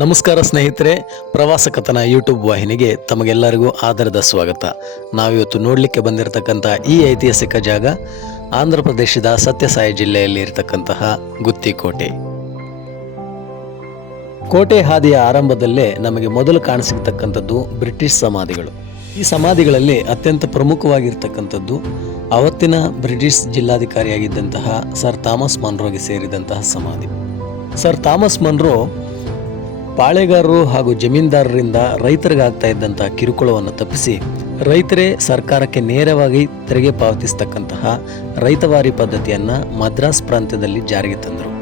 ನಮಸ್ಕಾರ ಸ್ನೇಹಿತರೆ, ಪ್ರವಾಸ ಕಥನ ಯೂಟ್ಯೂಬ್ ವಾಹಿನಿಗೆ ತಮಗೆಲ್ಲರಿಗೂ ಆದರದ ಸ್ವಾಗತ. ನಾವಿವತ್ತು ನೋಡಲಿಕ್ಕೆ ಬಂದಿರತಕ್ಕಂಥ ಈ ಐತಿಹಾಸಿಕ ಜಾಗ ಆಂಧ್ರ ಪ್ರದೇಶದ ಸತ್ಯಸಾಯಿ ಜಿಲ್ಲೆಯಲ್ಲಿ ಇರತಕ್ಕಂತಹ ಗುತ್ತಿಕೋಟೆ. ಕೋಟೆ ಹಾದಿಯ ಆರಂಭದಲ್ಲೇ ನಮಗೆ ಮೊದಲು ಕಾಣಿಸಿರ್ತಕ್ಕಂಥದ್ದು ಬ್ರಿಟಿಷ್ ಸಮಾಧಿಗಳು. ಈ ಸಮಾಧಿಗಳಲ್ಲಿ ಅತ್ಯಂತ ಪ್ರಮುಖವಾಗಿರ್ತಕ್ಕಂಥದ್ದು ಅವತ್ತಿನ ಬ್ರಿಟಿಷ್ ಜಿಲ್ಲಾಧಿಕಾರಿಯಾಗಿದ್ದಂತಹ ಸರ್ ಥಾಮಸ್ ಮನ್ರೋಗೆ ಸೇರಿದಂತಹ ಸಮಾಧಿ. ಸರ್ ಥಾಮಸ್ ಮನ್ರೋ ಪಾಳೆಗಾರರು ಹಾಗೂ ಜಮೀನ್ದಾರರಿಂದ ರೈತರಿಗಾಗ್ತಾ ಇದ್ದಂತಹ ಕಿರುಕುಳವನ್ನು ತಪ್ಪಿಸಿ ರೈತರೇ ಸರ್ಕಾರಕ್ಕೆ ನೇರವಾಗಿ ತೆರಿಗೆ ಪಾವತಿಸ್ತಕ್ಕಂತಹ ರೈತವಾರಿ ಪದ್ಧತಿಯನ್ನು ಮದ್ರಾಸ್ ಪ್ರಾಂತ್ಯದಲ್ಲಿ ಜಾರಿಗೆ ತಂದರು.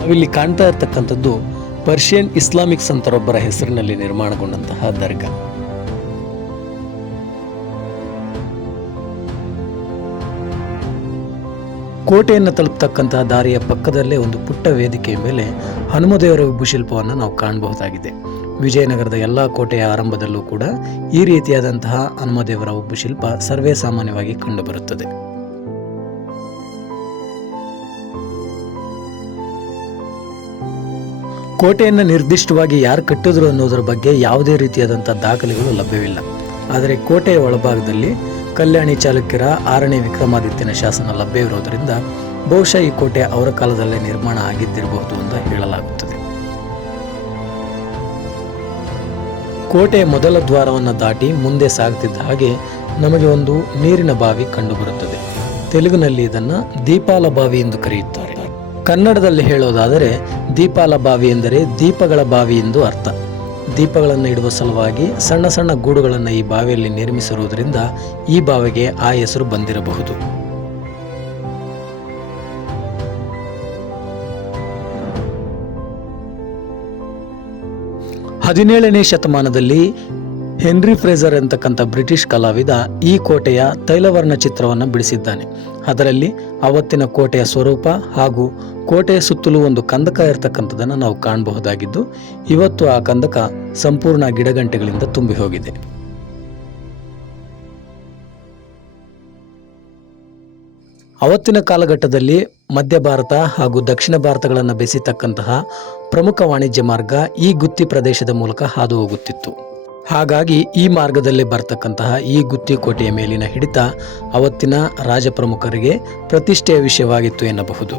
ನಾವಿಲ್ಲಿ ಕಾಣ್ತಾ ಇರತಕ್ಕಂಥದ್ದು ಪರ್ಷಿಯನ್ ಇಸ್ಲಾಮಿಕ್ ಸಂತರೊಬ್ಬರ ಹೆಸರಿನಲ್ಲಿ ನಿರ್ಮಾಣಗೊಂಡಂತಹ ದರ್ಗಾ. ಕೋಟೆಯನ್ನು ತಲುಪತಕ್ಕಂತಹ ದಾರಿಯ ಪಕ್ಕದಲ್ಲೇ ಒಂದು ಪುಟ್ಟ ವೇದಿಕೆಯ ಮೇಲೆ ಹನುಮದೇವರ ಉಬ್ಬು ಶಿಲ್ಪವನ್ನು ನಾವು ಕಾಣಬಹುದಾಗಿದೆ. ವಿಜಯನಗರದ ಎಲ್ಲ ಕೋಟೆಯ ಆರಂಭದಲ್ಲೂ ಕೂಡ ಈ ರೀತಿಯಾದಂತಹ ಹನುಮದೇವರ ಉಬ್ಬು ಶಿಲ್ಪ ಸರ್ವೇ ಸಾಮಾನ್ಯವಾಗಿ ಕಂಡುಬರುತ್ತದೆ. ಕೋಟೆಯನ್ನು ನಿರ್ದಿಷ್ಟವಾಗಿ ಯಾರು ಕಟ್ಟಿದ್ರು ಅನ್ನೋದರ ಬಗ್ಗೆ ಯಾವುದೇ ರೀತಿಯಾದಂತಹ ದಾಖಲೆಗಳು ಲಭ್ಯವಿಲ್ಲ. ಆದರೆ ಕೋಟೆಯ ಒಳಭಾಗದಲ್ಲಿ ಕಲ್ಯಾಣಿ ಚಾಲುಕ್ಯರ 6ನೇ ವಿಕ್ರಮಾದಿತ್ಯನ ಶಾಸನ ಲಭ್ಯವಿರುವುದರಿಂದ ಬಹುಶಃ ಈ ಕೋಟೆ ಅವರ ಕಾಲದಲ್ಲೇ ನಿರ್ಮಾಣ ಆಗಿದ್ದಿರಬಹುದು ಅಂತ ಹೇಳಲಾಗುತ್ತದೆ. ಕೋಟೆಯ ಮೊದಲ ದ್ವಾರವನ್ನು ದಾಟಿ ಮುಂದೆ ಸಾಗುತ್ತಿದ್ದ ಹಾಗೆ ನಮಗೆ ಒಂದು ನೀರಿನ ಬಾವಿ ಕಂಡುಬರುತ್ತದೆ. ತೆಲುಗಿನಲ್ಲಿ ಇದನ್ನು ದೀಪಾಲ ಬಾವಿ ಎಂದು ಕರೆಯುತ್ತಾರೆ. ಕನ್ನಡದಲ್ಲಿ ಹೇಳೋದಾದರೆ ದೀಪಾಲ ಬಾವಿ ಎಂದರೆ ದೀಪಗಳ ಬಾವಿ ಎಂದು ಅರ್ಥ. ದೀಪಗಳನ್ನು ಇಡುವ ಸಲುವಾಗಿ ಸಣ್ಣ ಸಣ್ಣ ಗೂಡುಗಳನ್ನು ಈ ಬಾವಿಯಲ್ಲಿ ನಿರ್ಮಿಸಿರುವುದರಿಂದ ಈ ಬಾವಿಗೆ ಆ ಹೆಸರು ಬಂದಿರಬಹುದು. ಹದಿನೇಳನೇ ಶತಮಾನದಲ್ಲಿ ಹೆನ್ರಿ ಫ್ರೇಜರ್ ಅಂತಕ್ಕಂಥ ಬ್ರಿಟಿಷ್ ಕಲಾವಿದ ಈ ಕೋಟೆಯ ತೈಲವರ್ಣ ಚಿತ್ರವನ್ನು ಬಿಡಿಸಿದ್ದಾನೆ. ಅದರಲ್ಲಿ ಅವತ್ತಿನ ಕೋಟೆಯ ಸ್ವರೂಪ ಹಾಗೂ ಕೋಟೆಯ ಸುತ್ತಲೂ ಒಂದು ಕಂದಕ ಇರತಕ್ಕಂಥದ್ದನ್ನು ನಾವು ಕಾಣಬಹುದಾಗಿದ್ದು, ಇವತ್ತು ಆ ಕಂದಕ ಸಂಪೂರ್ಣ ಗಿಡಗಂಟೆಗಳಿಂದ ತುಂಬಿ ಹೋಗಿದೆ. ಅವತ್ತಿನ ಕಾಲಘಟ್ಟದಲ್ಲಿ ಮಧ್ಯ ಭಾರತ ಹಾಗೂ ದಕ್ಷಿಣ ಭಾರತಗಳನ್ನು ಬೆಸೆಯತಕ್ಕಂತಹ ಪ್ರಮುಖ ವಾಣಿಜ್ಯ ಮಾರ್ಗ ಈ ಗುತ್ತಿ ಪ್ರದೇಶದ ಮೂಲಕ ಹಾದು ಹೋಗುತ್ತಿತ್ತು. ಹಾಗಾಗಿ ಈ ಮಾರ್ಗದಲ್ಲಿ ಬರ್ತಕ್ಕಂತಹ ಈ ಗುತ್ತಿ ಕೋಟೆಯ ಮೇಲಿನ ಹಿಡಿತ ಅವತ್ತಿನ ರಾಜ ಪ್ರಮುಖರಿಗೆ ಪ್ರತಿಷ್ಠೆಯ ವಿಷಯವಾಗಿತ್ತು ಎನ್ನಬಹುದು.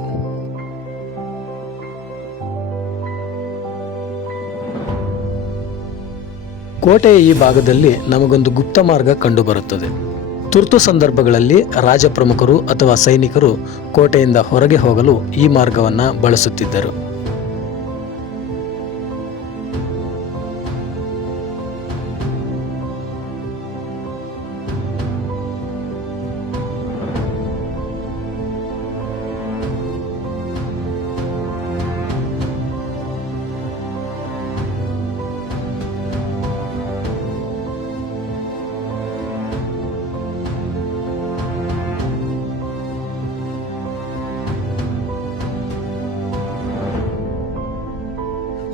ಕೋಟೆಯ ಈ ಭಾಗದಲ್ಲಿ ನಮಗೊಂದು ಗುಪ್ತ ಮಾರ್ಗ ಕಂಡುಬರುತ್ತದೆ. ತುರ್ತು ಸಂದರ್ಭಗಳಲ್ಲಿ ರಾಜ ಪ್ರಮುಖರು ಅಥವಾ ಸೈನಿಕರು ಕೋಟೆಯಿಂದ ಹೊರಗೆ ಹೋಗಲು ಈ ಮಾರ್ಗವನ್ನು ಬಳಸುತ್ತಿದ್ದರು.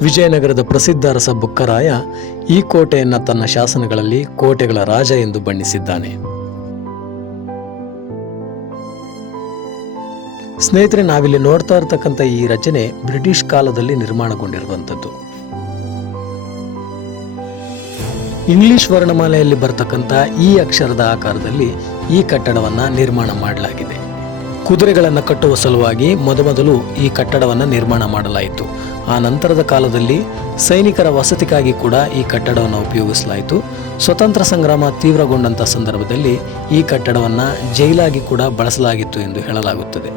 ವಿಜಯನಗರದ ಪ್ರಸಿದ್ಧ ಅರಸ ಬುಕ್ಕರಾಯ ಈ ಕೋಟೆಯನ್ನು ತನ್ನ ಶಾಸನಗಳಲ್ಲಿ ಕೋಟೆಗಳ ರಾಜ ಎಂದು ಬಣ್ಣಿಸಿದ್ದಾನೆ. ಸ್ನೇಹಿತರೆ, ನಾವಿಲ್ಲಿ ನೋಡ್ತಾ ಇರತಕ್ಕಂಥ ಈ ರಚನೆ ಬ್ರಿಟಿಷ್ ಕಾಲದಲ್ಲಿ ನಿರ್ಮಾಣಗೊಂಡಿರುವಂಥದ್ದು. ಇಂಗ್ಲಿಷ್ ವರ್ಣಮಾಲೆಯಲ್ಲಿ ಬರ್ತಕ್ಕಂಥ ಈ ಅಕ್ಷರದ ಆಕಾರದಲ್ಲಿ ಈ ಕಟ್ಟಡವನ್ನು ನಿರ್ಮಾಣ ಮಾಡಲಾಗಿದೆ. ಕುದುರೆಗಳನ್ನು ಕಟ್ಟುವ ಸಲುವಾಗಿ ಮೊದಲು ಈ ಕಟ್ಟಡವನ್ನು ನಿರ್ಮಾಣ ಮಾಡಲಾಯಿತು. ಆ ನಂತರದ ಕಾಲದಲ್ಲಿ ಸೈನಿಕರ ವಸತಿಗಾಗಿ ಕೂಡ ಈ ಕಟ್ಟಡವನ್ನು ಉಪಯೋಗಿಸಲಾಯಿತು. ಸ್ವತಂತ್ರ ಸಂಗ್ರಾಮ ತೀವ್ರಗೊಂಡಂಥ ಸಂದರ್ಭದಲ್ಲಿ ಈ ಕಟ್ಟಡವನ್ನು ಜೈಲಾಗಿ ಕೂಡ ಬಳಸಲಾಗಿತ್ತು ಎಂದು ಹೇಳಲಾಗುತ್ತದೆ.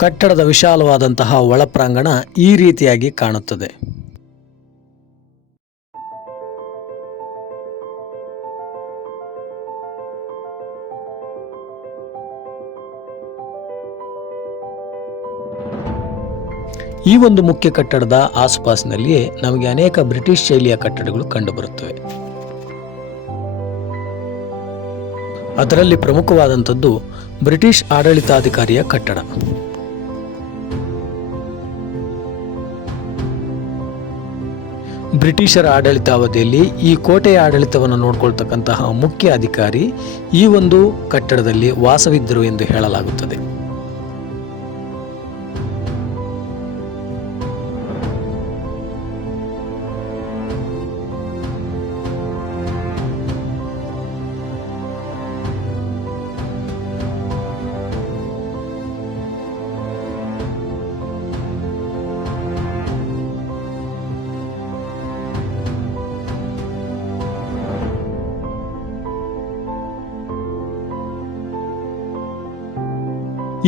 ಕಟ್ಟಡದ ವಿಶಾಲವಾದಂತಹ ಒಳಪ್ರಾಂಗಣ ಈ ರೀತಿಯಾಗಿ ಕಾಣುತ್ತದೆ. ಈ ಒಂದು ಮುಖ್ಯ ಕಟ್ಟಡದ ಆಸುಪಾಸಿನಲ್ಲಿಯೇ ನಮಗೆ ಅನೇಕ ಬ್ರಿಟಿಷ್ ಶೈಲಿಯ ಕಟ್ಟಡಗಳು ಕಂಡುಬರುತ್ತವೆ. ಅದರಲ್ಲಿ ಪ್ರಮುಖವಾದಂಥದ್ದು ಬ್ರಿಟಿಷ್ ಆಡಳಿತಾಧಿಕಾರಿಯ ಕಟ್ಟಡ. ಬ್ರಿಟಿಷರ ಆಡಳಿತಾವಧಿಯಲ್ಲಿ ಈ ಕೋಟೆಯ ಆಡಳಿತವನ್ನು ನೋಡಿಕೊಳ್ತಕ್ಕಂತಹ ಮುಖ್ಯ ಅಧಿಕಾರಿ ಈ ಒಂದು ಕಟ್ಟಡದಲ್ಲಿ ವಾಸವಿದ್ದರು ಎಂದು ಹೇಳಲಾಗುತ್ತದೆ.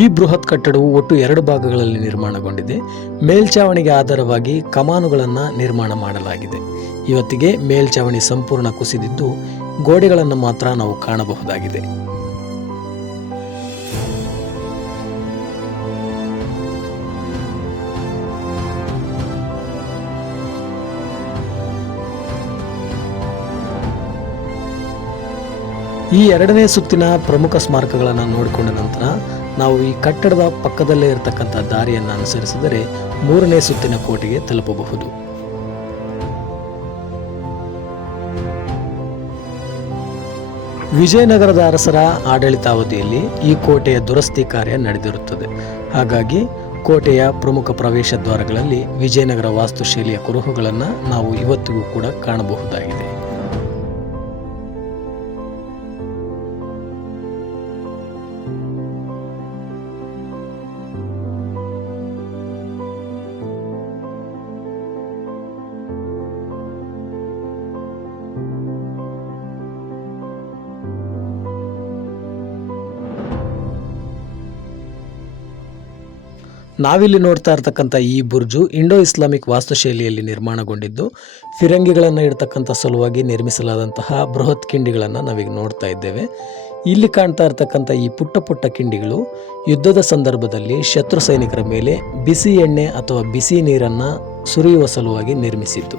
ಈ ಬೃಹತ್ ಕಟ್ಟಡವು ಒಟ್ಟು 2 ಭಾಗಗಳಲ್ಲಿ ನಿರ್ಮಾಣಗೊಂಡಿದೆ. ಮೇಲ್ಛಾವಣಿಗೆ ಆಧಾರವಾಗಿ ಕಮಾನುಗಳನ್ನು ನಿರ್ಮಾಣ ಮಾಡಲಾಗಿದೆ. ಇವತ್ತಿಗೆ ಮೇಲ್ಛಾವಣಿ ಸಂಪೂರ್ಣ ಕುಸಿದಿದ್ದು ಗೋಡೆಗಳನ್ನು ಮಾತ್ರ ನಾವು ಕಾಣಬಹುದಾಗಿದೆ. ಈ 2ನೇ ಸುತ್ತಿನ ಪ್ರಮುಖ ಸ್ಮಾರಕಗಳನ್ನು ನೋಡಿಕೊಂಡ ನಂತರ ನಾವು ಈ ಕಟ್ಟಡದ ಪಕ್ಕದಲ್ಲೇ ಇರತಕ್ಕಂಥ ದಾರಿಯನ್ನು ಅನುಸರಿಸಿದರೆ 3ನೇ ಸುತ್ತಿನ ಕೋಟೆಗೆ ತಲುಪಬಹುದು. ವಿಜಯನಗರದ ಅರಸರ ಆಡಳಿತಾವಧಿಯಲ್ಲಿ ಈ ಕೋಟೆಯ ದುರಸ್ತಿ ಕಾರ್ಯ ನಡೆದಿರುತ್ತದೆ. ಹಾಗಾಗಿ ಕೋಟೆಯ ಪ್ರಮುಖ ಪ್ರವೇಶ ದ್ವಾರಗಳಲ್ಲಿ ವಿಜಯನಗರ ವಾಸ್ತುಶೈಲಿಯ ಕುರುಹುಗಳನ್ನು ನಾವು ಇವತ್ತಿಗೂ ಕೂಡ ಕಾಣಬಹುದಾಗಿದೆ. ನಾವಿಲ್ಲಿ ನೋಡ್ತಾ ಇರ್ತಕ್ಕಂಥ ಈ ಬುರ್ಜು ಇಂಡೋ ಇಸ್ಲಾಮಿಕ್ ವಾಸ್ತುಶೈಲಿಯಲ್ಲಿ ನಿರ್ಮಾಣಗೊಂಡಿದ್ದು ಫಿರಂಗಿಗಳನ್ನು ಇಡ್ತಕ್ಕಂಥ ಸಲುವಾಗಿ ನಿರ್ಮಿಸಲಾದಂತಹ ಬೃಹತ್ ಕಿಂಡಿಗಳನ್ನು ನಾವೀಗ ನೋಡ್ತಾ ಇದ್ದೇವೆ. ಇಲ್ಲಿ ಕಾಣ್ತಾ ಇರ್ತಕ್ಕಂಥ ಈ ಪುಟ್ಟ ಪುಟ್ಟ ಕಿಂಡಿಗಳು ಯುದ್ಧದ ಸಂದರ್ಭದಲ್ಲಿ ಶತ್ರು ಸೈನಿಕರ ಮೇಲೆ ಬಿಸಿ ಎಣ್ಣೆ ಅಥವಾ ಬಿಸಿ ನೀರನ್ನು ಸುರಿಯುವ ಸಲುವಾಗಿ ನಿರ್ಮಿಸಿದ್ದು.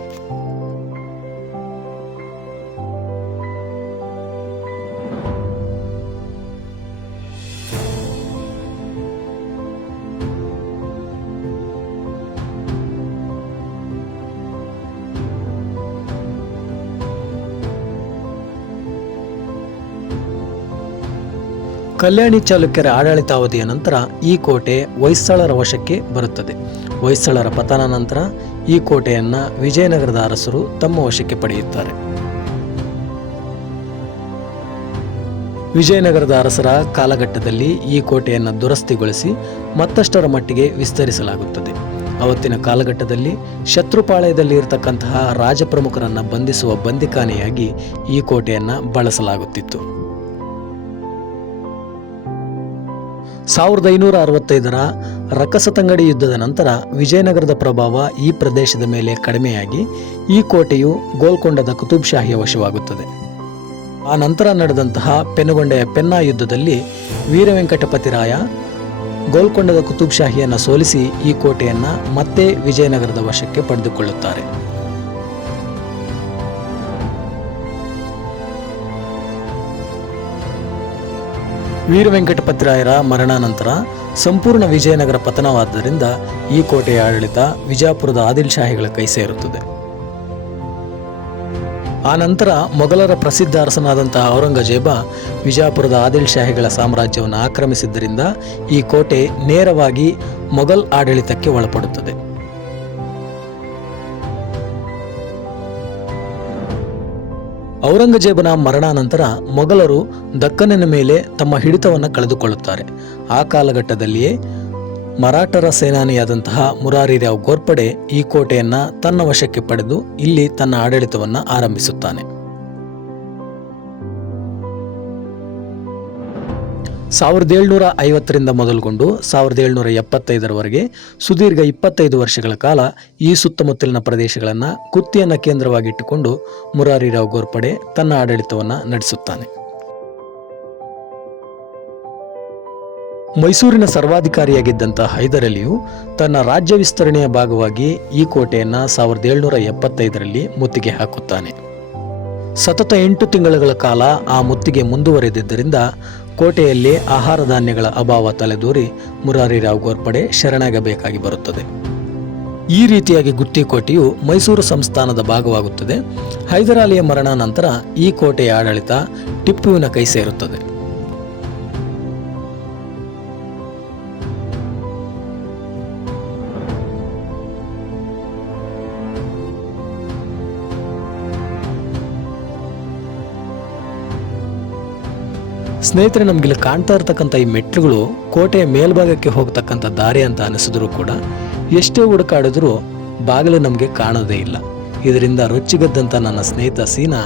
ಕಲ್ಯಾಣಿ ಚಾಲುಕ್ಯರ ಆಡಳಿತಾವಧಿಯ ನಂತರ ಈ ಕೋಟೆ ಹೊಯ್ಸಳರ ವಶಕ್ಕೆ ಬರುತ್ತದೆ. ಹೊಯ್ಸಳರ ಪತನ ನಂತರ ಈ ಕೋಟೆಯನ್ನು ವಿಜಯನಗರದ ಅರಸರು ತಮ್ಮ ವಶಕ್ಕೆ ಪಡೆಯುತ್ತಾರೆ. ವಿಜಯನಗರದ ಅರಸರ ಕಾಲಘಟ್ಟದಲ್ಲಿ ಈ ಕೋಟೆಯನ್ನು ದುರಸ್ತಿಗೊಳಿಸಿ ಮತ್ತಷ್ಟರ ಮಟ್ಟಿಗೆ ವಿಸ್ತರಿಸಲಾಗುತ್ತದೆ. ಅವತ್ತಿನ ಕಾಲಘಟ್ಟದಲ್ಲಿ ಶತ್ರುಪಾಳಯದಲ್ಲಿ ಇರತಕ್ಕಂತಹ ರಾಜಪ್ರಮುಖರನ್ನು ಬಂಧಿಸುವ ಬಂದಿಖಾನೆಯಾಗಿ ಈ ಕೋಟೆಯನ್ನು ಬಳಸಲಾಗುತ್ತಿತ್ತು. 1565ರ ರಕ್ಕಸತಂಗಡಿ ಯುದ್ಧದ ನಂತರ ವಿಜಯನಗರದ ಪ್ರಭಾವ ಈ ಪ್ರದೇಶದ ಮೇಲೆ ಕಡಿಮೆಯಾಗಿ ಈ ಕೋಟೆಯು ಗೋಲ್ಕೊಂಡದ ಕುತುಬ್ ಶಾಹಿಯ ವಶವಾಗುತ್ತದೆ. ಆ ನಂತರ ನಡೆದಂತಹ ಪೆನುಗೊಂಡೆಯ ಪೆನ್ನಾ ಯುದ್ಧದಲ್ಲಿ ವೀರವೆಂಕಟಪತಿರಾಯ ಗೋಲ್ಕೊಂಡದ ಕುತುಬ್ ಶಾಹಿಯನ್ನು ಸೋಲಿಸಿ ಈ ಕೋಟೆಯನ್ನು ಮತ್ತೆ ವಿಜಯನಗರದ ವಶಕ್ಕೆ ಪಡೆದುಕೊಳ್ಳುತ್ತಾರೆ. ವೀರವೆಂಕಟಪತಿರಾಯರ ಮರಣಾನಂತರ ಸಂಪೂರ್ಣ ವಿಜಯನಗರ ಪತನವಾದ್ದರಿಂದ ಈ ಕೋಟೆಯ ಆಡಳಿತ ವಿಜಾಪುರದ ಆದಿಲ್ ಶಾಹಿಗಳ ಕೈ ಸೇರುತ್ತದೆ. ಆ ನಂತರ ಮೊಘಲರ ಪ್ರಸಿದ್ಧ ಅರಸನಾದಂತಹ ಔರಂಗಜೇಬ ವಿಜಾಪುರದ ಆದಿಲ್ ಶಾಹಿಗಳ ಸಾಮ್ರಾಜ್ಯವನ್ನು ಆಕ್ರಮಿಸಿದ್ದರಿಂದ ಈ ಕೋಟೆ ನೇರವಾಗಿ ಮೊಘಲ್ ಆಡಳಿತಕ್ಕೆ ಒಳಪಡುತ್ತದೆ. ಔರಂಗಜೇಬನ ಮರಣಾನಂತರ ಮೊಘಲರು ದಕ್ಕನಿನ ಮೇಲೆ ತಮ್ಮ ಹಿಡಿತವನ್ನು ಕಳೆದುಕೊಳ್ಳುತ್ತಾರೆ. ಆ ಕಾಲಘಟ್ಟದಲ್ಲಿಯೇ ಮರಾಠರ ಸೇನಾನಿಯಾದಂತಹ ಮುರಾರಿರಾವ್ ಗೋರ್ಪಡೆ ಈ ಕೋಟೆಯನ್ನು ತನ್ನ ವಶಕ್ಕೆ ಪಡೆದು ಇಲ್ಲಿ ತನ್ನ ಆಡಳಿತವನ್ನು ಆರಂಭಿಸುತ್ತಾನೆ. 1750ರಿಂದ ಮೊದಲುಗೊಂಡು 1775ರವರೆಗೆ ಸುದೀರ್ಘ 25 ವರ್ಷಗಳ ಕಾಲ ಈ ಸುತ್ತಮುತ್ತಲಿನ ಪ್ರದೇಶಗಳನ್ನು ಕುತ್ತಿಯನ್ನು ಕೇಂದ್ರವಾಗಿಟ್ಟುಕೊಂಡು ಮುರಾರಿರಾವ್ ಗೋರ್ಪಡೆ ತನ್ನ ಆಡಳಿತವನ್ನು ನಡೆಸುತ್ತಾನೆ. ಮೈಸೂರಿನ ಸರ್ವಾಧಿಕಾರಿಯಾಗಿದ್ದಂಥ ಹೈದರ್ ಅಲಿಯು ತನ್ನ ರಾಜ್ಯ ವಿಸ್ತರಣೆಯ ಭಾಗವಾಗಿ ಈ ಕೋಟೆಯನ್ನು 1775ರಲ್ಲಿ ಮುತ್ತಿಗೆ ಹಾಕುತ್ತಾನೆ. ಸತತ 8 ತಿಂಗಳುಗಳ ಕಾಲ ಆ ಮುತ್ತಿಗೆ ಮುಂದುವರೆದಿದ್ದರಿಂದ ಕೋಟೆಯಲ್ಲಿ ಆಹಾರ ಧಾನ್ಯಗಳ ಅಭಾವ ತಲೆದೋರಿ ಮುರಾರಿರಾವ್ ಗೋರ್ಪಡೆ ಶರಣಾಗಬೇಕಾಗಿ ಬರುತ್ತದೆ. ಈ ರೀತಿಯಾಗಿ ಗುತ್ತಿ ಕೋಟೆಯು ಮೈಸೂರು ಸಂಸ್ಥಾನದ ಭಾಗವಾಗುತ್ತದೆ. ಹೈದರ್ ಅಲಿಯ ಮರಣ ನಂತರ ಈ ಕೋಟೆಯ ಆಡಳಿತ ಟಿಪ್ಪುವಿನ ಕೈ ಸೇರುತ್ತದೆ. ಸ್ನೇಹಿತರೆ, ನಮಗಿಲ್ಲಿ ಕಾಣ್ತಾ ಇರ್ತಕ್ಕಂಥ ಈ ಮೆಟ್ಲುಗಳು ಕೋಟೆಯ ಮೇಲ್ಭಾಗಕ್ಕೆ ಹೋಗ್ತಕ್ಕಂಥ ದಾರಿ ಅಂತ ಅನಿಸಿದ್ರು ಕೂಡ ಎಷ್ಟೇ ಹುಡುಕಾಡಿದ್ರೂ ಬಾಗಿಲು ನಮಗೆ ಕಾಣೋದೇ ಇಲ್ಲ. ಇದರಿಂದ ರೊಚ್ಚಿಗೆದ್ದಂಥ ನನ್ನ ಸ್ನೇಹಿತ ಸೀನಾ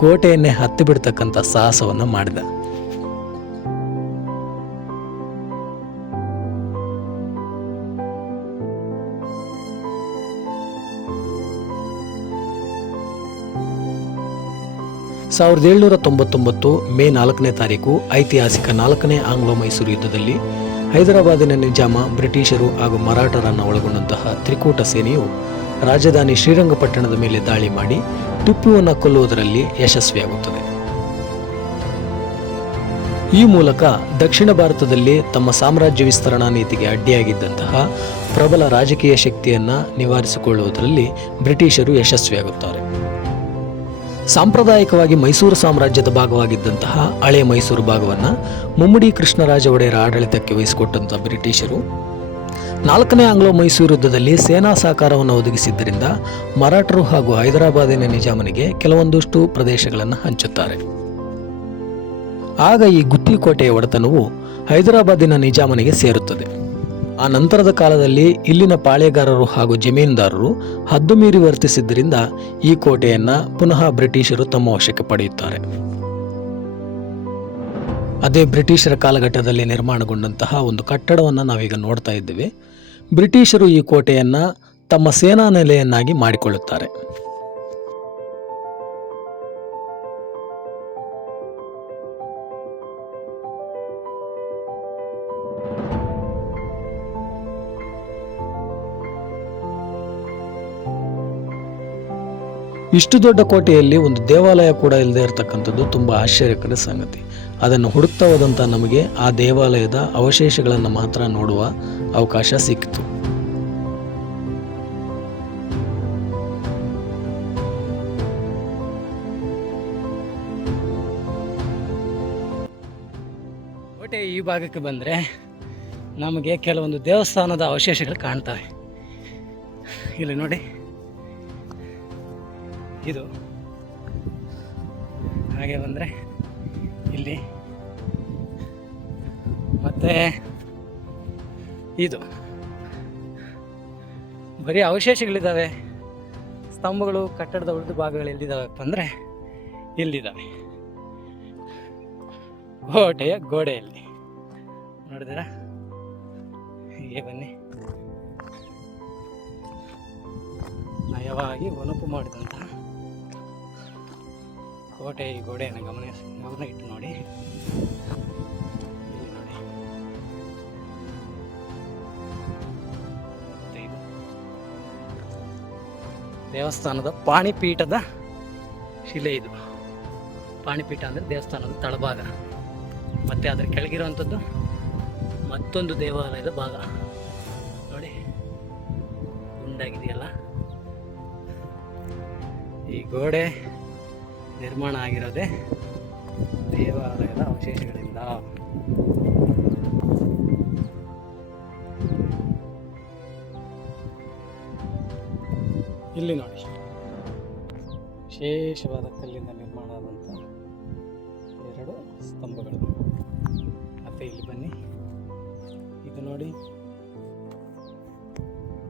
ಕೋಟೆಯನ್ನೇ ಹತ್ತಿ ಬಿಡ್ತಕ್ಕಂಥ ಸಾಹಸವನ್ನು ಮಾಡಿದ. ಸಾವಿರದ 1799 ಮೇ 4ನೇ ತಾರೀಕು ಐತಿಹಾಸಿಕ 4ನೇ ಆಂಗ್ಲೋ ಮೈಸೂರು ಯುದ್ಧದಲ್ಲಿ ಹೈದರಾಬಾದಿನ ನಿಜಾಮ, ಬ್ರಿಟಿಷರು ಹಾಗೂ ಮರಾಠರನ್ನು ಒಳಗೊಂಡಂತಹ ತ್ರಿಕೂಟ ಸೇನೆಯು ರಾಜಧಾನಿ ಶ್ರೀರಂಗಪಟ್ಟಣದ ಮೇಲೆ ದಾಳಿ ಮಾಡಿ ಟಿಪ್ಪುವನ್ನು ಕೊಲ್ಲುವುದರಲ್ಲಿ ಯಶಸ್ವಿಯಾಗುತ್ತದೆ. ಈ ಮೂಲಕ ದಕ್ಷಿಣ ಭಾರತದಲ್ಲಿ ತಮ್ಮ ಸಾಮ್ರಾಜ್ಯ ವಿಸ್ತರಣಾ ನೀತಿಗೆ ಅಡ್ಡಿಯಾಗಿದ್ದಂತಹ ಪ್ರಬಲ ರಾಜಕೀಯ ಶಕ್ತಿಯನ್ನು ನಿವಾರಿಸಿಕೊಳ್ಳುವುದರಲ್ಲಿ ಬ್ರಿಟಿಷರು ಯಶಸ್ವಿಯಾಗುತ್ತಾರೆ. ಸಾಂಪ್ರದಾಯಿಕವಾಗಿ ಮೈಸೂರು ಸಾಮ್ರಾಜ್ಯದ ಭಾಗವಾಗಿದ್ದಂತಹ ಹಳೆ ಮೈಸೂರು ಭಾಗವನ್ನು ಮುಮ್ಮಡಿ ಕೃಷ್ಣರಾಜ ಒಡೆಯರ ಆಡಳಿತಕ್ಕೆ ವಹಿಸಿಕೊಟ್ಟಂತಹ ಬ್ರಿಟಿಷರು 4ನೇ ಆಂಗ್ಲೋ ಮೈಸೂರು ಯುದ್ಧದಲ್ಲಿ ಸೇನಾ ಸಹಕಾರವನ್ನು ಒದಗಿಸಿದ್ದರಿಂದ ಮರಾಠರು ಹಾಗೂ ಹೈದರಾಬಾದಿನ ನಿಜಾಮನಿಗೆ ಕೆಲವೊಂದಷ್ಟು ಪ್ರದೇಶಗಳನ್ನು ಹಂಚುತ್ತಾರೆ. ಆಗ ಈ ಗುತ್ತಿ ಕೋಟೆಯ ಒಡೆತನವು ಹೈದರಾಬಾದಿನ ನಿಜಾಮನಿಗೆ ಸೇರುತ್ತದೆ. ಆ ನಂತರದ ಕಾಲದಲ್ಲಿ ಇಲ್ಲಿನ ಪಾಳೆಗಾರರು ಹಾಗೂ ಜಮೀನುದಾರರು ಹದ್ದು ಮೀರಿ ವರ್ತಿಸಿದ್ದರಿಂದ ಈ ಕೋಟೆಯನ್ನು ಪುನಃ ಬ್ರಿಟಿಷರು ತಮ್ಮ ವಶಕ್ಕೆ ಪಡೆಯುತ್ತಾರೆ. ಅದೇ ಬ್ರಿಟಿಷರ ಕಾಲಘಟ್ಟದಲ್ಲಿ ನಿರ್ಮಾಣಗೊಂಡಂತಹ ಒಂದು ಕಟ್ಟಡವನ್ನು ನಾವೀಗ ನೋಡ್ತಾ ಇದ್ದೇವೆ. ಬ್ರಿಟಿಷರು ಈ ಕೋಟೆಯನ್ನು ತಮ್ಮ ಸೇನಾ ನೆಲೆಯನ್ನಾಗಿ ಮಾಡಿಕೊಳ್ಳುತ್ತಾರೆ. ಇಷ್ಟು ದೊಡ್ಡ ಕೋಟೆಯಲ್ಲಿ ಒಂದು ದೇವಾಲಯ ಕೂಡ ಇಲ್ಲದೆ ಇರತಕ್ಕಂಥದ್ದು ತುಂಬ ಆಶ್ಚರ್ಯಕರ ಸಂಗತಿ. ಅದನ್ನು ಹುಡುಕ್ತಾ ಹೋದಂಥ ನಮಗೆ ಆ ದೇವಾಲಯದ ಅವಶೇಷಗಳನ್ನು ಮಾತ್ರ ನೋಡುವ ಅವಕಾಶ ಸಿಕ್ಕಿತು. ಕೋಟೆ ಈ ಭಾಗಕ್ಕೆ ಬಂದರೆ ನಮಗೆ ಕೆಲವೊಂದು ದೇವಸ್ಥಾನದ ಅವಶೇಷಗಳು ಕಾಣ್ತವೆ. ಇಲ್ಲಿ ನೋಡಿ, ಇದು ಹಾಗೆ ಬಂದರೆ ಇಲ್ಲಿ ಮತ್ತೆ ಇದು ಬರೀ ಅವಶೇಷಗಳಿದ್ದಾವೆ. ಸ್ತಂಭಗಳು, ಕಟ್ಟಡದ ಉಳಿದ ಭಾಗಗಳು ಎಲ್ಲಿದ್ದಾವಪ್ಪ ಅಂದರೆ ಇಲ್ಲಿದ್ದಾವೆ, ಕೋಟೆಯ ಗೋಡೆಯಲ್ಲಿ. ನೋಡಿದಿರಾ? ಹೀಗೆ ಬನ್ನಿ, ನಯವಾಗಿ ಒನಪು ಮಾಡಿದಂತಹ ಕೋಟೆ ಈ ಗೋಡೆಯನ್ನು ಗಮನ ಇಟ್ಟು ನೋಡಿ. ಇಲ್ಲಿ ನೋಡಿ, ಇದು ದೇವಸ್ಥಾನದ ಪಾಣಿಪೀಠದ ಶಿಲೆ. ಇದು ಪಾಣಿಪೀಠ ಅಂದರೆ ದೇವಸ್ಥಾನದ ತಳಭಾಗ. ಮತ್ತೆ ಅದರ ಕೆಳಗಿರುವಂಥದ್ದು ಮತ್ತೊಂದು ದೇವಾಲಯದ ಭಾಗ. ನೋಡಿ, ಗುಂಡಾಗಿದೆಯಲ್ಲ. ಈ ಗೋಡೆ ನಿರ್ಮಾಣ ಆಗಿರೋದೇ ದೇವಾಲಯದ ಅವಶೇಷಗಳಿಂದ. ಇಲ್ಲಿ ನೋಡಿ, ವಿಶೇಷವಾದ ಕಲ್ಲಿಂದ ನಿರ್ಮಾಣ ಆದಂಥ 2 ಸ್ತಂಭಗಳು. ಮತ್ತೆ ಇಲ್ಲಿ ಬನ್ನಿ, ಇದು ನೋಡಿ,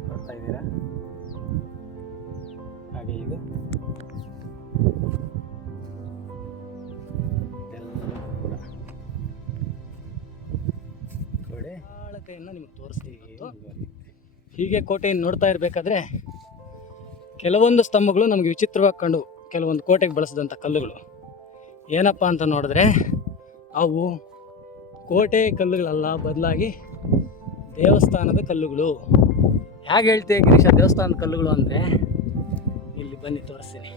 ನೋಡ್ತಾ ಇದ್ದೀರಾ? ಹಾಗೆ ಇದು ಕೂಡ ಗೋಡೆ ಆಳತೆಯನ್ನು ನಿಮಗೆ ತೋರಿಸ್ತೀವಿ. ಹೀಗೆ ಕೋಟೆಯನ್ನು ನೋಡ್ತಾ ಇರಬೇಕಾದ್ರೆ ಕೆಲವೊಂದು ಸ್ತಂಭಗಳು ನಮಗೆ ವಿಚಿತ್ರವಾಗಿ ಕಂಡು, ಕೆಲವೊಂದು ಕೋಟೆಗೆ ಬಳಸಿದಂಥ ಕಲ್ಲುಗಳು ಏನಪ್ಪ ಅಂತ ನೋಡಿದ್ರೆ ಅವು ಕೋಟೆ ಕಲ್ಲುಗಳಲ್ಲ, ಬದಲಾಗಿ ದೇವಸ್ಥಾನದ ಕಲ್ಲುಗಳು. ಹೇಗೆ ಹೇಳ್ತೀವಿ ಗಿರೀಶ ದೇವಸ್ಥಾನದ ಕಲ್ಲುಗಳು ಅಂದರೆ, ಇಲ್ಲಿ ಬನ್ನಿ ತೋರಿಸ್ತೀನಿ.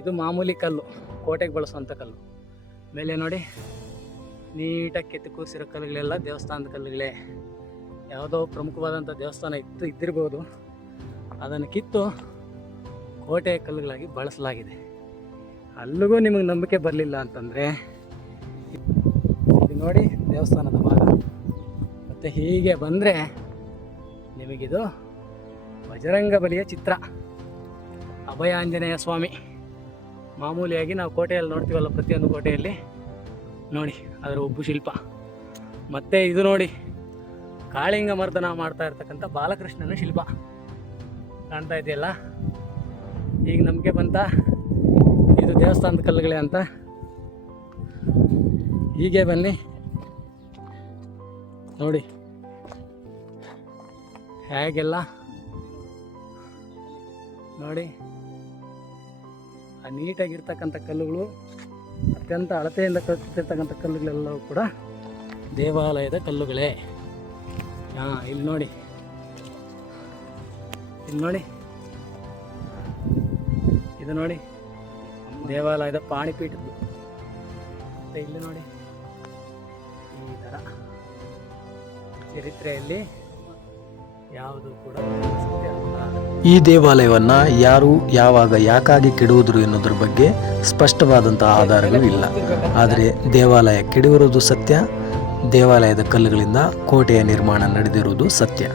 ಇದು ಮಾಮೂಲಿ ಕಲ್ಲು, ಕೋಟೆಗೆ ಬಳಸುವಂಥ ಕಲ್ಲು. ಮೇಲೆ ನೋಡಿ, ನೀಟಾಗಿ ಕೆತ್ತಿ ಕೂರಿಸಿರೋ ಕಲ್ಲುಗಳೆಲ್ಲ ದೇವಸ್ಥಾನದ ಕಲ್ಲುಗಳೇ. ಯಾವುದೋ ಪ್ರಮುಖವಾದಂಥ ದೇವಸ್ಥಾನ ಇದ್ದಿರ್ಬೋದು, ಅದನ್ನು ಕಿತ್ತು ಕೋಟೆ ಕಲ್ಲುಗಳಾಗಿ ಬಳಸಲಾಗಿದೆ. ಅಲ್ಲಿಗೂ ನಿಮಗೆ ನಂಬಿಕೆ ಬರಲಿಲ್ಲ ಅಂತಂದರೆ ಇದು ನೋಡಿ ದೇವಸ್ಥಾನದ ಭಾಗ. ಮತ್ತು ಹೀಗೆ ಬಂದರೆ ನಿಮಗಿದು ಬಜರಂಗ ಬಲಿಯ ಚಿತ್ರ, ಅಭಯ ಆಂಜನೇಯ ಸ್ವಾಮಿ. ಮಾಮೂಲಿಯಾಗಿ ನಾವು ಕೋಟೆಯಲ್ಲಿ ನೋಡ್ತೀವಲ್ಲ, ಪ್ರತಿಯೊಂದು ಕೋಟೆಯಲ್ಲಿ ನೋಡಿ ಅದರ ಉಬ್ಬು ಶಿಲ್ಪ. ಮತ್ತು ಇದು ನೋಡಿ ಕಾಳಿಂಗ ಮರ್ದನ ಮಾಡ್ತಾ ಇರ್ತಕ್ಕಂಥ ಬಾಲಕೃಷ್ಣನ ಶಿಲ್ಪ ಕಾಣ್ತಾ ಇದೆಯಲ್ಲ. ಈಗ ನಮಗೆ ಬಂತ ಇದು ದೇವಸ್ಥಾನದ ಕಲ್ಲುಗಳೇ ಅಂತ. ಹೀಗೆ ಬನ್ನಿ ನೋಡಿ ಹೇಗೆಲ್ಲ ನೋಡಿ ಆ ನೀಟಾಗಿರ್ತಕ್ಕಂಥ ಕಲ್ಲುಗಳು, ಅತ್ಯಂತ ಅಳತೆಯಿಂದ ಕಟ್ಟಿರ್ತಕ್ಕಂಥ ಕಲ್ಲುಗಳೆಲ್ಲವೂ ಕೂಡ ದೇವಾಲಯದ ಕಲ್ಲುಗಳೇ. ಇಲ್ಲಿ ನೋಡಿ, ಇಲ್ಲಿ ನೋಡಿ, ಇದು ನೋಡಿ ದೇವಾಲಯದ ಪಾಣಿಪೀಠದ್ದು. ಮತ್ತು ಇಲ್ಲಿ ನೋಡಿ ಈ ಥರ ಚರಿತ್ರೆಯಲ್ಲಿ ಯಾವುದು ಕೂಡ ಸತ್ಯ ಅಲ್ಲ. ಈ ದೇವಾಲಯವನ್ನ ಯಾರು ಯಾವಾಗ ಯಾಕಾಗಿ ಕೆಡುವುದರು ಎನ್ನುವುದರ ಬಗ್ಗೆ ಸ್ಪಷ್ಟವಾದಂತಹ ಆಧಾರಗಳು ಇಲ್ಲ. ಆದರೆ ದೇವಾಲಯ ಕೆಡಿರುವುದು ಸತ್ಯ, ದೇವಾಲಯದ ಕಲ್ಲುಗಳಿಂದ ಕೋಟೆಯ ನಿರ್ಮಾಣ ನಡೆದಿರುವುದು ಸತ್ಯ.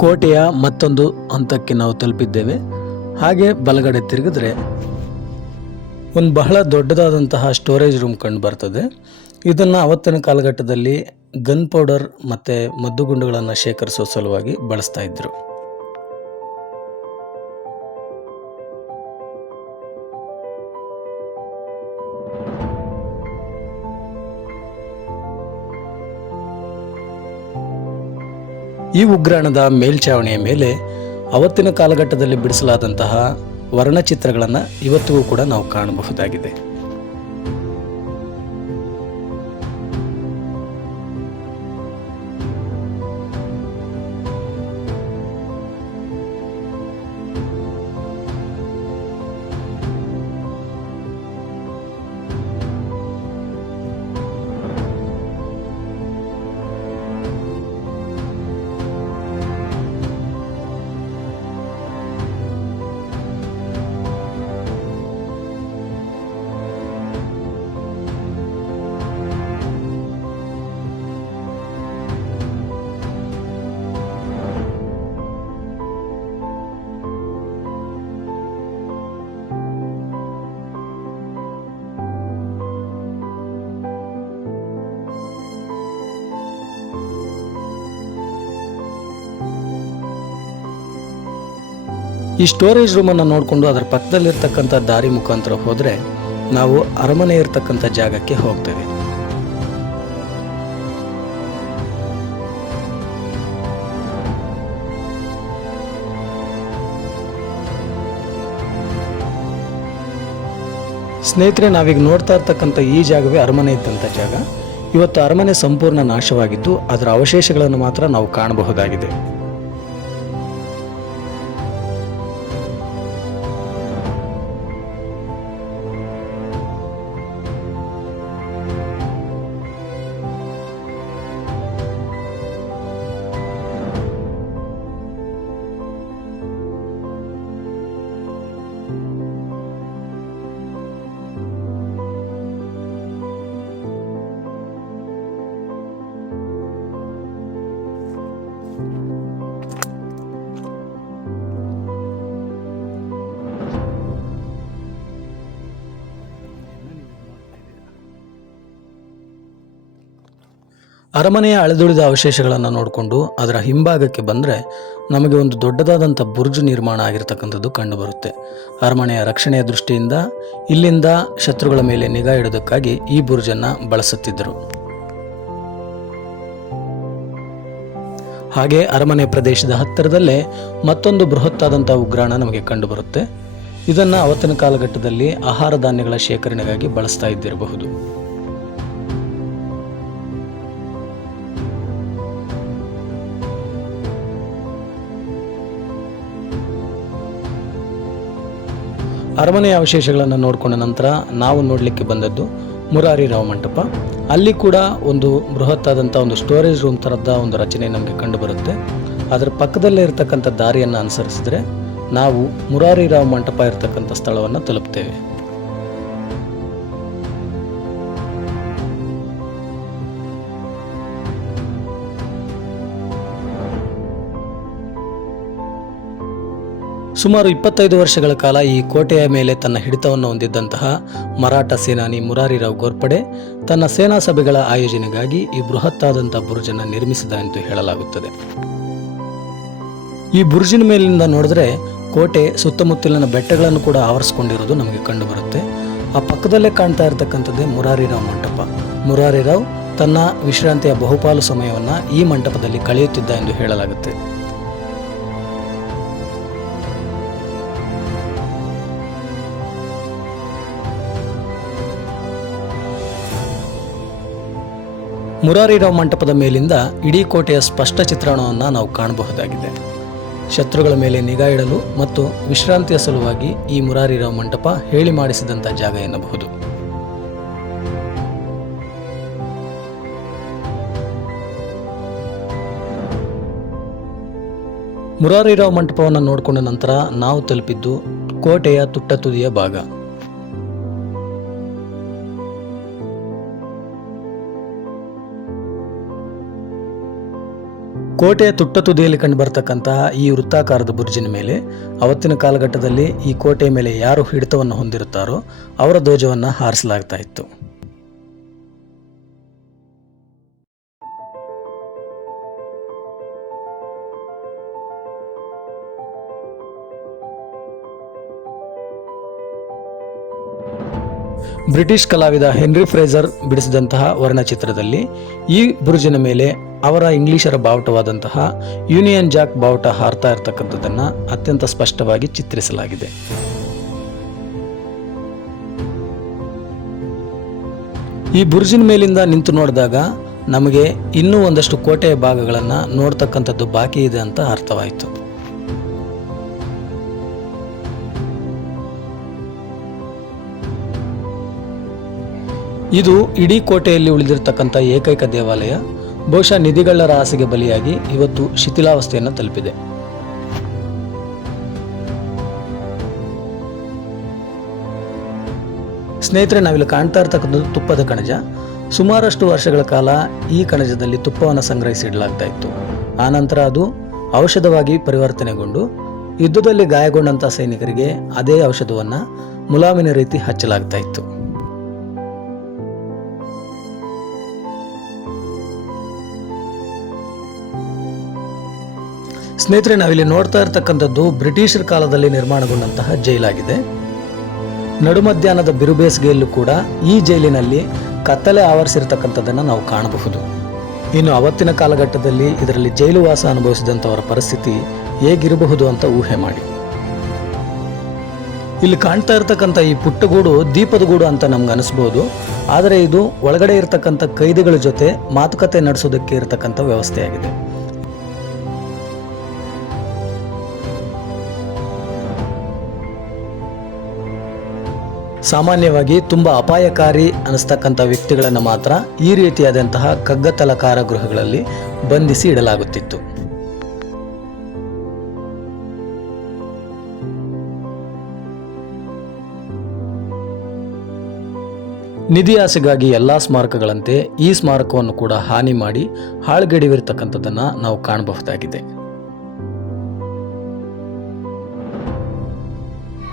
ಕೋಟೆಯ ಮತ್ತೊಂದು ಹಂತಕ್ಕೆ ನಾವು ತಲುಪಿದ್ದೇವೆ. ಹಾಗೆ ಬಲಗಡೆ ತಿರುಗಿದ್ರೆ ಒಂದು ಬಹಳ ದೊಡ್ಡದಾದಂತಹ ಸ್ಟೋರೇಜ್ ರೂಮ್ ಕಂಡು ಬರ್ತದೆ. ಇದನ್ನು ಅವತ್ತಿನ ಕಾಲಘಟ್ಟದಲ್ಲಿ ಗನ್ ಪೌಡರ್ ಮತ್ತು ಮದ್ದುಗುಂಡುಗಳನ್ನು ಶೇಖರಿಸುವ ಸಲುವಾಗಿ ಬಳಸ್ತಾ ಇದ್ರು. ಈ ಉಗ್ರಾಣದ ಮೇಲ್ಛಾವಣಿಯ ಮೇಲೆ ಅವತ್ತಿನ ಕಾಲಘಟ್ಟದಲ್ಲಿ ಬಿಡಿಸಲಾದಂತಹ ವರ್ಣಚಿತ್ರಗಳನ್ನು ಇವತ್ತಿಗೂ ಕೂಡ ನಾವು ಕಾಣಬಹುದಾಗಿದೆ. ಈ ಸ್ಟೋರೇಜ್ ರೂಮನ್ನು ನೋಡಿಕೊಂಡು ಅದರ ಪಕ್ಕದಲ್ಲಿರ್ತಕ್ಕಂಥ ದಾರಿ ಮುಖಾಂತರ ಹೋದರೆ ನಾವು ಅರಮನೆ ಇರ್ತಕ್ಕಂಥ ಜಾಗಕ್ಕೆ ಹೋಗ್ತೇವೆ. ಸ್ನೇಹಿತರೆ, ನಾವೀಗ ನೋಡ್ತಾ ಇರ್ತಕ್ಕಂಥ ಈ ಜಾಗವೇ ಅರಮನೆ ಇದ್ದಂಥ ಜಾಗ. ಇವತ್ತು ಅರಮನೆ ಸಂಪೂರ್ಣ ನಾಶವಾಗಿದ್ದು ಅದರ ಅವಶೇಷಗಳನ್ನು ಮಾತ್ರ ನಾವು ಕಾಣಬಹುದಾಗಿದೆ. ಅರಮನೆಯ ಅಳೆದುಳಿದ ಅವಶೇಷಗಳನ್ನು ನೋಡಿಕೊಂಡು ಅದರ ಹಿಂಭಾಗಕ್ಕೆ ಬಂದರೆ ನಮಗೆ ಒಂದು ದೊಡ್ಡದಾದಂಥ ಬುರ್ಜ್ ನಿರ್ಮಾಣ ಆಗಿರ್ತಕ್ಕಂಥದ್ದು ಕಂಡುಬರುತ್ತೆ. ಅರಮನೆಯ ರಕ್ಷಣೆಯ ದೃಷ್ಟಿಯಿಂದ ಇಲ್ಲಿಂದ ಶತ್ರುಗಳ ಮೇಲೆ ನಿಗಾ ಇಡೋದಕ್ಕಾಗಿ ಈ ಬುರ್ಜನ್ನು ಬಳಸುತ್ತಿದ್ದರು. ಹಾಗೆ ಅರಮನೆ ಪ್ರದೇಶದ ಹತ್ತಿರದಲ್ಲೇ ಮತ್ತೊಂದು ಬೃಹತ್ತಾದಂಥ ಉಗ್ರಾಣ ನಮಗೆ ಕಂಡುಬರುತ್ತೆ. ಇದನ್ನು ಅವತ್ತಿನ ಕಾಲಘಟ್ಟದಲ್ಲಿ ಆಹಾರ ಧಾನ್ಯಗಳ ಶೇಖರಣೆಗಾಗಿ ಬಳಸ್ತಾ ಇದ್ದಿರಬಹುದು. ಅರಮನೆಯ ಅವಶೇಷಗಳನ್ನು ನೋಡಿಕೊಂಡ ನಂತರ ನಾವು ನೋಡಲಿಕ್ಕೆ ಬಂದದ್ದು ಮುರಾರಿ ರಾವ್ ಮಂಟಪ. ಅಲ್ಲಿ ಕೂಡ ಒಂದು ಬೃಹತ್ತಾದಂಥ ಒಂದು ಸ್ಟೋರೇಜ್ ರೂಮ್ ಥರದ ಒಂದು ರಚನೆ ನಮಗೆ ಕಂಡುಬರುತ್ತೆ. ಅದರ ಪಕ್ಕದಲ್ಲೇ ಇರತಕ್ಕಂಥ ದಾರಿಯನ್ನು ಅನುಸರಿಸಿದ್ರೆ ನಾವು ಮುರಾರಿ ರಾವ್ ಮಂಟಪ ಇರತಕ್ಕಂಥ ಸ್ಥಳವನ್ನು ತಲುಪ್ತೇವೆ. ಸುಮಾರು 25 ವರ್ಷಗಳ ಕಾಲ ಈ ಕೋಟೆಯ ಮೇಲೆ ತನ್ನ ಹಿಡಿತವನ್ನು ಹೊಂದಿದ್ದಂತಹ ಮರಾಠ ಸೇನಾನಿ ಮುರಾರಿ ರಾವ್ ಗೋರ್ಪಡೆ ತನ್ನ ಸೇನಾ ಸಭೆಗಳ ಆಯೋಜನೆಗಾಗಿ ಈ ಬೃಹತ್ತಾದಂಥ ಬುರ್ಜನ್ನು ನಿರ್ಮಿಸಿದ ಎಂದು ಹೇಳಲಾಗುತ್ತದೆ. ಈ ಬುರ್ಜಿನ ಮೇಲಿಂದ ನೋಡಿದ್ರೆ ಕೋಟೆ ಸುತ್ತಮುತ್ತಲಿನ ಬೆಟ್ಟಗಳನ್ನು ಕೂಡ ಆವರಿಸಿಕೊಂಡಿರೋದು ನಮಗೆ ಕಂಡುಬರುತ್ತೆ. ಆ ಪಕ್ಕದಲ್ಲೇ ಕಾಣ್ತಾ ಇರತಕ್ಕಂಥದ್ದೇ ಮುರಾರಿ ರಾವ್ ಮಂಟಪ. ಮುರಾರಿ ರಾವ್ ತನ್ನ ವಿಶ್ರಾಂತಿಯ ಬಹುಪಾಲು ಸಮಯವನ್ನು ಈ ಮಂಟಪದಲ್ಲಿ ಕಳೆಯುತ್ತಿದ್ದ ಎಂದು ಹೇಳಲಾಗುತ್ತೆ. ಮುರಾರಿ ರಾವ್ ಮಂಟಪದ ಮೇಲಿಂದ ಇಡೀ ಕೋಟೆಯ ಸ್ಪಷ್ಟ ಚಿತ್ರಣವನ್ನು ನಾವು ಕಾಣಬಹುದಾಗಿದೆ. ಶತ್ರುಗಳ ಮೇಲೆ ನಿಗಾ ಇಡಲು ಮತ್ತು ವಿಶ್ರಾಂತಿಯ ಸಲುವಾಗಿ ಈ ಮುರಾರಿ ರಾವ್ ಮಂಟಪ ಹೇಳಿ ಮಾಡಿಸಿದಂಥ ಜಾಗ ಎನ್ನಬಹುದು. ಮುರಾರಿ ರಾವ್ ಮಂಟಪವನ್ನು ನೋಡಿಕೊಂಡ ನಂತರ ನಾವು ತಲುಪಿದ್ದು ಕೋಟೆಯ ತುಟ್ಟ ತುದಿಯ ಭಾಗ. ಕೋಟೆಯ ತುಟ್ಟ ತುದಿಯಲ್ಲಿ ಕಂಡುಬರ್ತಕ್ಕಂತಹ ಈ ವೃತ್ತಾಕಾರದ ಬುರ್ಜಿನ ಮೇಲೆ ಅವತ್ತಿನ ಕಾಲಘಟ್ಟದಲ್ಲಿ ಈ ಕೋಟೆಯ ಮೇಲೆ ಯಾರು ಹಿಡಿತವನ್ನು ಹೊಂದಿರುತ್ತಾರೋ ಅವರ ಧ್ವಜವನ್ನು ಹಾರಿಸಲಾಗ್ತಾ ಇತ್ತು. ಬ್ರಿಟಿಷ್ ಕಲಾವಿದ ಹೆನ್ರಿ ಫ್ರೇಜರ್ ಬಿಡಿಸಿದಂತಹ ವರ್ಣಚಿತ್ರದಲ್ಲಿ ಈ ಬುರ್ಜಿನ ಮೇಲೆ ಅವರ ಇಂಗ್ಲಿಷರ ಬಾವುಟವಾದಂತಹ ಯೂನಿಯನ್ ಜಾಕ್ ಬಾವುಟ ಹಾರ್ತಾ ಇರತಕ್ಕಂಥದ್ದನ್ನು ಅತ್ಯಂತ ಸ್ಪಷ್ಟವಾಗಿ ಚಿತ್ರಿಸಲಾಗಿದೆ. ಈ ಬುರ್ಜಿನ ಮೇಲಿಂದ ನಿಂತು ನೋಡಿದಾಗ ನಮಗೆ ಇನ್ನೂ ಒಂದಷ್ಟು ಕೋಟೆಯ ಭಾಗಗಳನ್ನು ನೋಡ್ತಕ್ಕಂಥದ್ದು ಬಾಕಿ ಇದೆ ಅಂತ ಅರ್ಥವಾಯಿತು. ಇದು ಇಡೀ ಕೋಟೆಯಲ್ಲಿ ಉಳಿದಿರತಕ್ಕಂಥ ಏಕೈಕ ದೇವಾಲಯ. ಬಹುಶಃ ನಿಧಿಗಳ್ಳರ ಆಸೆಗೆ ಬಲಿಯಾಗಿ ಇವತ್ತು ಶಿಥಿಲಾವಸ್ಥೆಯನ್ನು ತಲುಪಿದೆ. ಸ್ನೇಹಿತರೆ, ನಾವಿಲ್ಲಿ ಕಾಣ್ತಾ ಇರ್ತಕ್ಕಂಥದ್ದು ತುಪ್ಪದ ಕಣಜ. ಸುಮಾರಷ್ಟು ವರ್ಷಗಳ ಕಾಲ ಈ ಕಣಜದಲ್ಲಿ ತುಪ್ಪವನ್ನು ಸಂಗ್ರಹಿಸಿ ಇಡಲಾಗ್ತಾ ಇತ್ತು. ಆನಂತರ ಅದು ಔಷಧವಾಗಿ ಪರಿವರ್ತನೆಗೊಂಡು ಯುದ್ಧದಲ್ಲಿ ಗಾಯಗೊಂಡಂಥ ಸೈನಿಕರಿಗೆ ಅದೇ ಔಷಧವನ್ನು ಮುಲಾಮಿನ ರೀತಿ ಹಚ್ಚಲಾಗ್ತಾ ಇತ್ತು. ಸ್ನೇಹಿತರೆ, ನಾವಿಲ್ಲಿ ನೋಡ್ತಾ ಇರತಕ್ಕಂಥದ್ದು ಬ್ರಿಟಿಷರ ಕಾಲದಲ್ಲಿ ನಿರ್ಮಾಣಗೊಂಡಂತಹ ಜೈಲಾಗಿದೆ. ನಡುಮಧ್ಯಾಹ್ನದ ಬಿರುಬೇಸಿಗೆಯಲ್ಲೂ ಕೂಡ ಈ ಜೈಲಿನಲ್ಲಿ ಕತ್ತಲೆ ಆವರಿಸಿರ್ತಕ್ಕಂಥದ್ದನ್ನು ನಾವು ಕಾಣಬಹುದು. ಇನ್ನು ಅವತ್ತಿನ ಕಾಲಘಟ್ಟದಲ್ಲಿ ಇದರಲ್ಲಿ ಜೈಲು ವಾಸ ಅನುಭವಿಸಿದಂಥವರ ಪರಿಸ್ಥಿತಿ ಹೇಗಿರಬಹುದು ಅಂತ ಊಹೆ ಮಾಡಿ. ಇಲ್ಲಿ ಕಾಣ್ತಾ ಇರತಕ್ಕಂಥ ಈ ಪುಟ್ಟಗೂಡು ದೀಪದ ಗೂಡು ಅಂತ ನಮ್ಗೆ ಅನಿಸ್ಬೋದು. ಆದರೆ ಇದು ಒಳಗಡೆ ಇರತಕ್ಕಂಥ ಕೈದಿಗಳ ಜೊತೆ ಮಾತುಕತೆ ನಡೆಸೋದಕ್ಕೆ ಇರತಕ್ಕಂಥ ವ್ಯವಸ್ಥೆಯಾಗಿದೆ. ಸಾಮಾನ್ಯವಾಗಿ ತುಂಬ ಅಪಾಯಕಾರಿ ಅನಿಸ್ತಕ್ಕಂಥ ವ್ಯಕ್ತಿಗಳನ್ನು ಮಾತ್ರ ಈ ರೀತಿಯಾದಂತಹ ಕಗ್ಗತ್ತಲ ಕಾರಾಗೃಹಗಳಲ್ಲಿ ಬಂಧಿಸಿ ಇಡಲಾಗುತ್ತಿತ್ತು. ನಿಧಿ ಆಸೆಗಾಗಿ ಎಲ್ಲ ಸ್ಮಾರಕಗಳಂತೆ ಈ ಸ್ಮಾರಕವನ್ನು ಕೂಡ ಹಾನಿ ಮಾಡಿ ಹಾಳುಗೆಡವಿರ್ತಕ್ಕಂಥದ್ದನ್ನು ನಾವು ಕಾಣಬಹುದಾಗಿದೆ.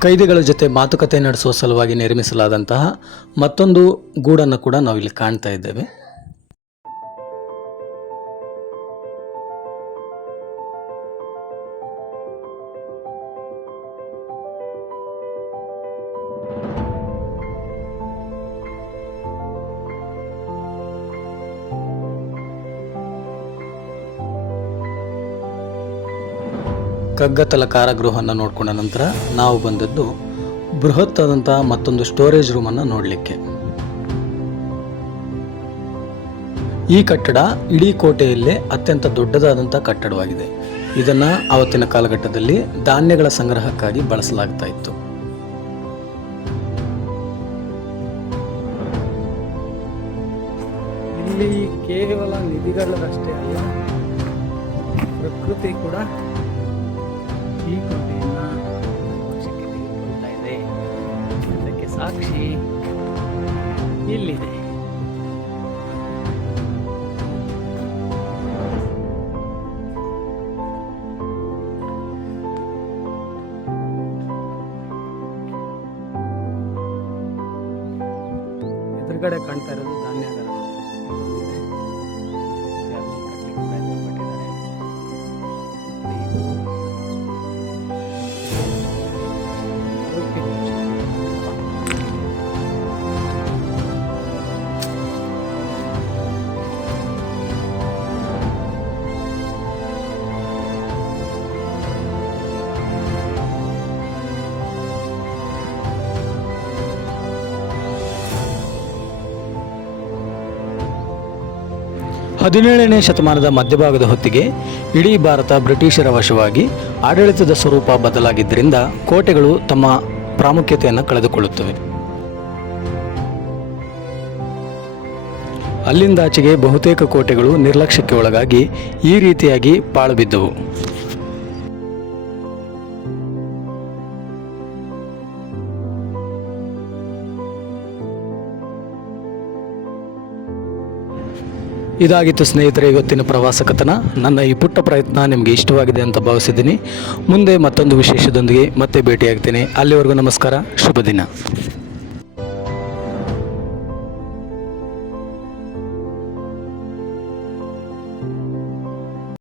ಕೈದಿಗಳ ಜೊತೆ ಮಾತುಕತೆ ನಡೆಸುವ ಸಲುವಾಗಿ ನಿರ್ಮಿಸಲಾದಂತಹ ಮತ್ತೊಂದು ಗೂಡನ್ನು ಕೂಡ ನಾವಿಲ್ಲಿ ಕಾಣ್ತಾ ಇದ್ದೇವೆ. ಕಗ್ಗತ್ತಲ ಕಾರಾಗೃಹವನ್ನು ನೋಡ್ಕೊಂಡ ನಂತರ ನಾವು ಬಂದದ್ದು ಬೃಹತ್ ಆದಂಥ ಮತ್ತೊಂದು ಸ್ಟೋರೇಜ್ ರೂಮನ್ನು ನೋಡಲಿಕ್ಕೆ. ಈ ಕಟ್ಟಡ ಇಡೀ ಕೋಟೆಯಲ್ಲೇ ಅತ್ಯಂತ ದೊಡ್ಡದಾದಂಥ ಕಟ್ಟಡವಾಗಿದೆ. ಇದನ್ನು ಆವತ್ತಿನ ಕಾಲಘಟ್ಟದಲ್ಲಿ ಧಾನ್ಯಗಳ ಸಂಗ್ರಹಕ್ಕಾಗಿ ಬಳಸಲಾಗ್ತಾ ಇತ್ತು. ಇಲ್ಲಿ ಕೇವಲ ನಿಧಿಗಳಷ್ಟೇ ಅಲ್ಲ, ಪ್ರಕೃತಿ ಕೂಡ ಈ ಕೋಟೆಯನ್ನ ವಶಕ್ಕೆ ತೆಗೆದುಕೊಳ್ತಾ ಇದೆ. ಅದಕ್ಕೆ ಸಾಕ್ಷಿ ಇಲ್ಲಿದೆ. ಎದುರುಗಡೆ ಕಾಣ್ತಾ ಇರೋದು ಧಾನ್ಯಗಾರ. ಹದಿನೇಳನೇ ಶತಮಾನದ ಮಧ್ಯಭಾಗದ ಹೊತ್ತಿಗೆ ಇಡೀ ಭಾರತ ಬ್ರಿಟಿಷರ ವಶವಾಗಿ ಆಡಳಿತದ ಸ್ವರೂಪ ಬದಲಾಗಿದ್ದರಿಂದ ಕೋಟೆಗಳು ತಮ್ಮ ಪ್ರಾಮುಖ್ಯತೆಯನ್ನು ಕಳೆದುಕೊಳ್ಳುತ್ತವೆ. ಅಲ್ಲಿಂದಾಚೆಗೆ ಬಹುತೇಕ ಕೋಟೆಗಳು ನಿರ್ಲಕ್ಷ್ಯಕ್ಕೆ ಒಳಗಾಗಿ ಈ ರೀತಿಯಾಗಿ ಪಾಳು ಬಿದ್ದವು. ಇದಾಗಿತ್ತು ಸ್ನೇಹಿತರೆ ಇವತ್ತಿನ ಪ್ರವಾಸ ಕಥನ. ನನ್ನ ಈ ಪುಟ್ಟ ಪ್ರಯತ್ನ ನಿಮಗೆ ಇಷ್ಟವಾಗಿದೆ ಅಂತ ಭಾವಿಸಿದ್ದೀನಿ. ಮುಂದೆ ಮತ್ತೊಂದು ವಿಶೇಷದೊಂದಿಗೆ ಮತ್ತೆ ಭೇಟಿಯಾಗ್ತೀನಿ. ಅಲ್ಲಿವರೆಗೂ ನಮಸ್ಕಾರ, ಶುಭ ದಿನ.